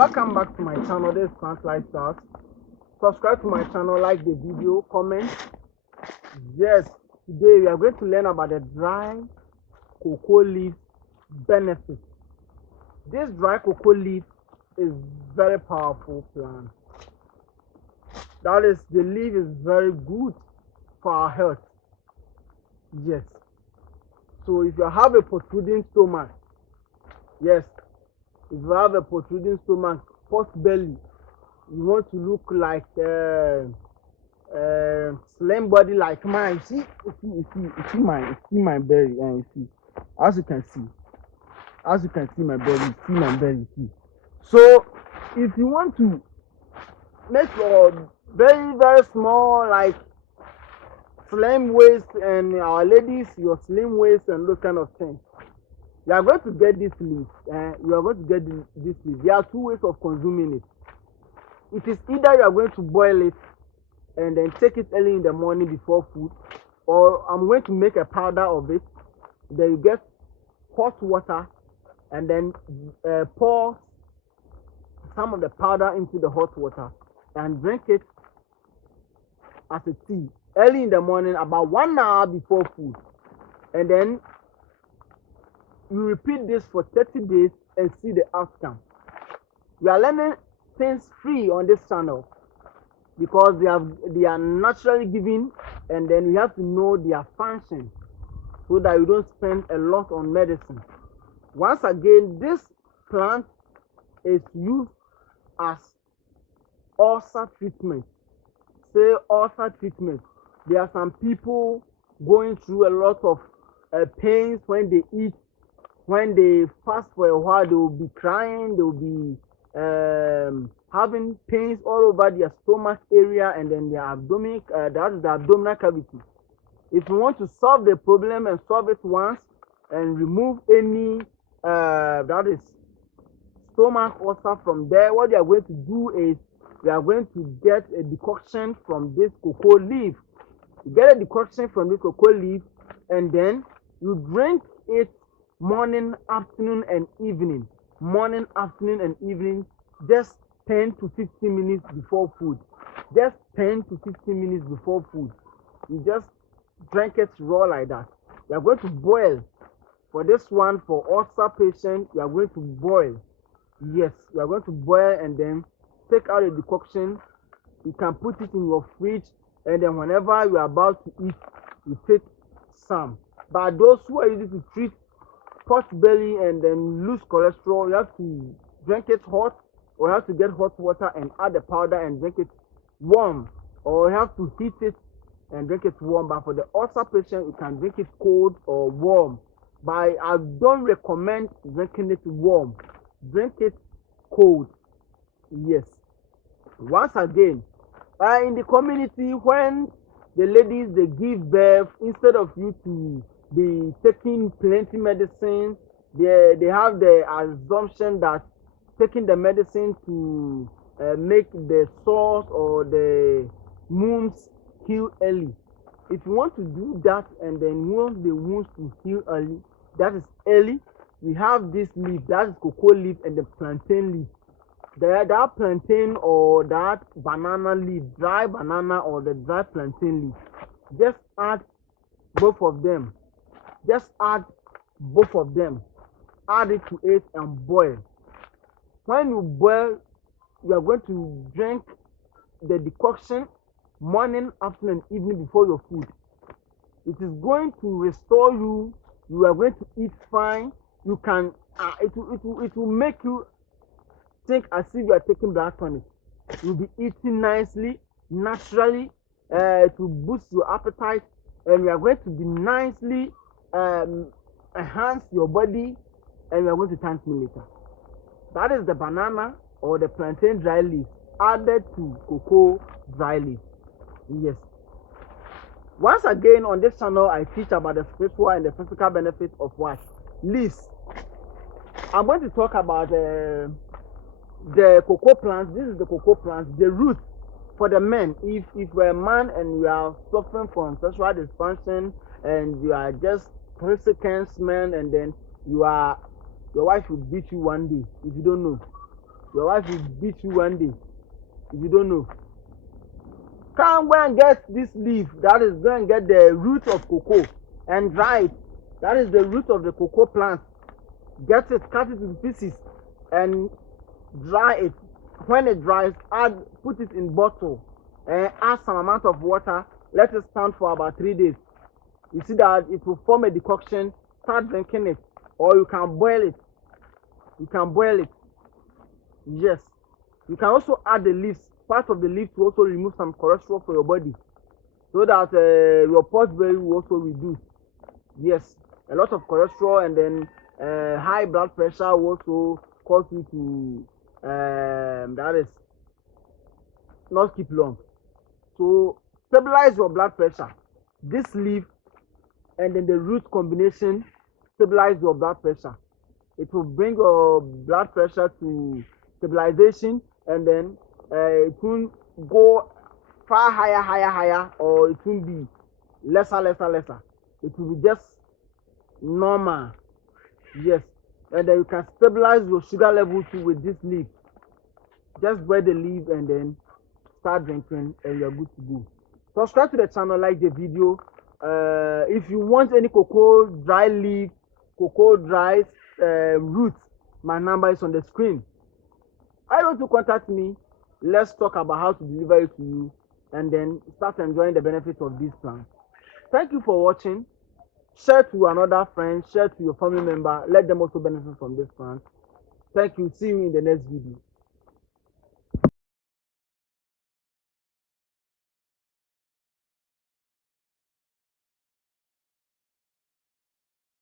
Welcome back to my channel. This is Plant Lifestyles. Subscribe to my channel, like the video, comment. Yes, today we are going to learn about the dry cocoa leaf benefit. This dry cocoa leaf is very powerful plant. That is, the leaf is very good for our health. Yes. So if you have a protruding stomach, yes, if you have a protruding stomach, pot belly, you want to look like slim body like mine. You see my belly, and you see, as you can see my belly, you see my belly. So if you want to make your very small, like slim waist, and our ladies, your slim waist and those kind of things, you are going to get this leaf. You are going to get this leaf. There are two ways of consuming it. It is either you are going to boil it and then take it early in the morning before food, or I'm going to make a powder of it. Then you get hot water and then pour some of the powder into the hot water and drink it as a tea early in the morning, about 1 hour before food. And then you repeat this for 30 days and see the outcome. We are learning things free on this channel because they are naturally given, and then we have to know their function so that you don't spend a lot on medicine. Once again, this plant is used as ulcer treatment. Say ulcer treatment. There are some people going through a lot of pains when they eat. When they fast for a while, they will be crying, they will be having pains all over their stomach area and then their abdomen, that is the abdominal cavity. If you want to solve the problem and solve it once and remove any that is stomach ulcer from there, what you are going to do is you are going to get a decoction from this cocoa leaf. You get a decoction from this cocoa leaf and then you drink it morning, afternoon, and evening. Morning, afternoon, and evening, just 10 to 15 minutes before food. Just 10 to 15 minutes before food. You just drink it raw like that. You are going to boil. For this one, for ulcer patient, you are going to boil. Yes, you are going to boil and then take out the decoction. You can put it in your fridge, and then whenever you are about to eat, you take some. But those who are using to treat pot belly and then lose cholesterol, you have to drink it hot, or you have to get hot water and add the powder and drink it warm, or you have to heat it and drink it warm. But for the ulcer patient, you can drink it cold or warm. But I don't recommend drinking it warm. Drink it cold. Yes. Once again, in the community, when the ladies they give birth, instead of you to be taking plenty medicine, they have the assumption that taking the medicine to make the sores or the wounds heal early. If you want to do that and then want the wounds to heal early, that is early, we have this leaf, that is cocoa leaf, and the plantain leaf. That plantain or that banana leaf, dry banana or the dry plantain leaf, just add both of them. Just add both of them. Add it to it and boil. When you boil, you are going to drink the decoction morning, afternoon, and evening before your food. It is going to restore you. You are going to eat fine. You can. It will make you think as if you are taking blood tonic. You'll be eating nicely, naturally. It will boost your appetite, and you are going to be nicely enhance your body, and you are going to thank me later. That is the banana or the plantain dry leaf added to cocoa dry leaf. Yes. Once again, on this channel, I teach about the spiritual and the physical benefits of what? Leaves. I'm going to talk about the cocoa plants. This is the cocoa plants, the root for the men. If you're a man and you are suffering from sexual dysfunction and you are just 3 seconds man, and then your wife will beat you one day if you don't know. Your wife will beat you one day if you don't know. Come go and get this leaf, that is, go and get the root of cocoa and dry it. That is the root of the cocoa plant. Get it, cut it in pieces and dry it. When it dries, put it in bottle and add some amount of water. Let it stand for about 3 days. You see that it will form a decoction. Start drinking it, or you can boil it. You can boil it. Yes. You can also add the leaves, part of the leaf, to also remove some cholesterol for your body, so that your pot belly will also reduce. Yes, a lot of cholesterol and then high blood pressure will also cause you to that is not keep long. So stabilize your blood pressure. This leaf and then the root combination stabilize your blood pressure. It will bring your blood pressure to stabilization, and then it won't go far higher, or it won't be lesser. It will be just normal. Yes, and then you can stabilize your sugar level too with this leaf. Just boil the leaf and then start drinking, and you're good to go. Subscribe to the channel, like the video. If you want any cocoa dry leaf, cocoa dry roots, my number is on the screen. Why don't you contact me? Let's talk about how to deliver it to you, and then start enjoying the benefits of this plant. Thank you for watching. Share to another friend, share to your family member, let them also benefit from this plant. Thank you. See you in the next video.